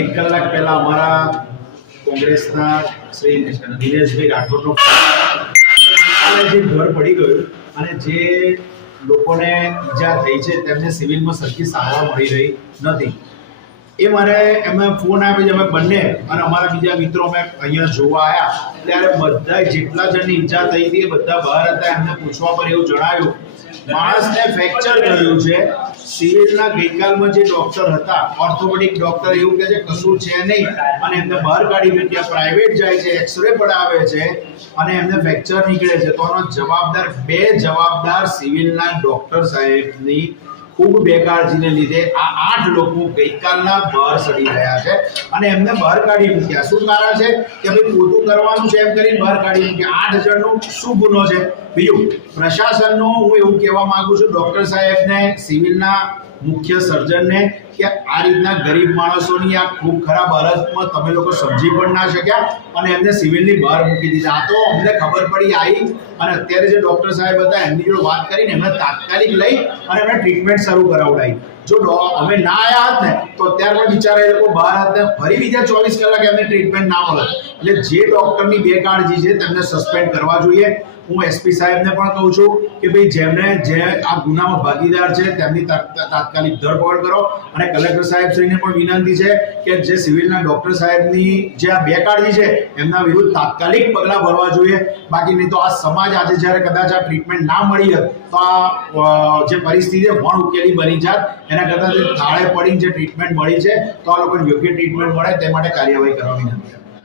એક કલાક પહેલા અમારા કોંગ્રેસના શ્રી દિનેશભાઈ રાઠોડનો જે ઘર પડી ગયું અને જે લોકોને ઈજા થઈ છે તેમને સિવિલમાં સરખી સારવાર મળી રહી નથી. એ મારે એમને ફોન આપ્યો છે, અમે બંને અને અમારા બીજા મિત્રો અમે અહીંયા જોવા આવ્યા ત્યારે બધા જેટલા જણની ઈજા થઈ હતી બધા બહાર હતા, એમને પૂછવા પર એવું જણાવ્યું માણસને ફ્રેક્ચર થયું છે. સિવિલના ગઈકાલમાં જે ડોક્ટર હતા ઓર્થોપેડિક ડોક્ટર એવું કહે છે, કશું છે નહીં. અને એમને બહાર કાઢી ત્યાં પ્રાઇવેટ જાય છે એક્સરે પડાવે છે અને એમને ફ્રેક્ચર નીકળે છે. તો જવાબદાર, બે જવાબદાર સિવિલના ડોક્ટર સાહેબની ખૂબ બેકાળજીને લીધે આ આઠ લોકો ગઈકાલના બહાર સડી રહ્યા છે અને એમને બહાર કાઢી મૂક્યા. શું કારણ છે કે ભાઈ પોતું કરવાનું છે એમ કરીને બહાર કાઢી મૂક્યા. આઠ જણનો શું ગુનો છે? બીજું, પ્રશાસનનો હું એવું કહેવા માંગુ છું, ડૉક્ટર સાહેબને સિવિલના મુખ્ય સર્જનને કે આ રીતના ગરીબ માણસોની આ ખૂબ ખરાબ હાલતમાં તમે લોકો સમજી પણ ના શક્યા અને એમને સિવિલની બહાર મૂકી દીધા. આ તો અમને ખબર પડી આવી અને અત્યારે જે ડૉક્ટર સાહેબ હતા, એમની જોડે વાત કરીને એમને તાત્કાલિક લઈ અને એમને ટ્રીટમેન્ટ શરૂ કરાવડાવી. જો અમે ના આવ્યા હોત ને, તો અત્યારે પણ બિચારા એ લોકો બહાર હતા ફરી બીજા ચોવીસ કલાક એમને ટ્રીટમેન્ટ ના મળે એટલે જે ડૉક્ટરની બેકાળજી છે, તેમને સસ્પેન્ડ કરવા જોઈએ. હું એસપી સાહેબને પણ કહું છું કે ભાઈ જેમને જે આ ગુનામાં ભાગીદાર છે, તેમની તાત્કાલિક ધરપકડ કરો. અને કલેક્ટર સાહેબ પણ વિનંતી છે કે જે સિવિલના ડોક્ટર સાહેબની જે આ બેકાળજી છે, એમના વિરુદ્ધ તાત્કાલિક પગલાં ભરવા જોઈએ. બાકી નહીં તો આ સમાજ આજે જ્યારે કદાચ આ ટ્રીટમેન્ટ ના મળી હોત, તો આ જે પરિસ્થિતિ છે, વણ ઉકેલી બની જાત. એના કરતાં થાળે પડીને જે ટ્રીટમેન્ટ મળી છે, તો આ લોકોને યોગ્ય ટ્રીટમેન્ટ મળે તે માટે કાર્યવાહી કરવા વિનંતી